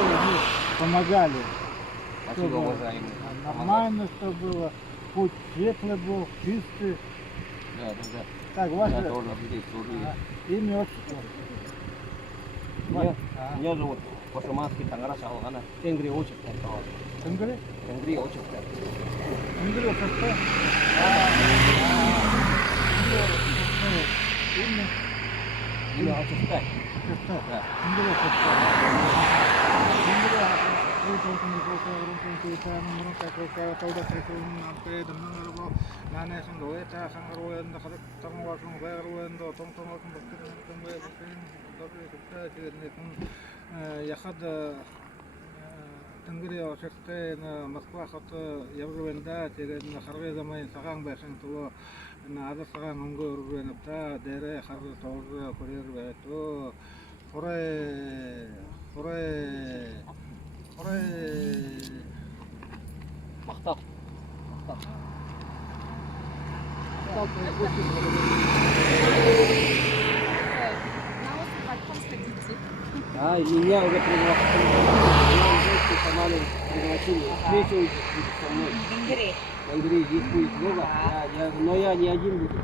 они помогали. Спасибо, Чтобы уважаемый. нормально, чтобы было. Путь светлый был, чистый. Да, да, да. Так, Я ваше тоже здесь служил. имя, отчество. Меня зовут по-шамански Тангара Шалгана. Тенгри отчество. Тенгри? Тенгри отчество. Тенгри, как-то? Имя? Имя отчество. Как-то? Да. Тенгри, как-то. Тенгри, Тенгри ошекте на Москва хаты Евровенда tegen харгы замайн саган башын тулы на ада саган оңго үргенапта дере харды тоғы көрер бето хоре хоре хоре Мақтап. Мақтап. На остров Альхон сходите. А, меня уже пригласили. Встречу со мной. Тенгри. Андрей, здесь будет много. Но я не один буду.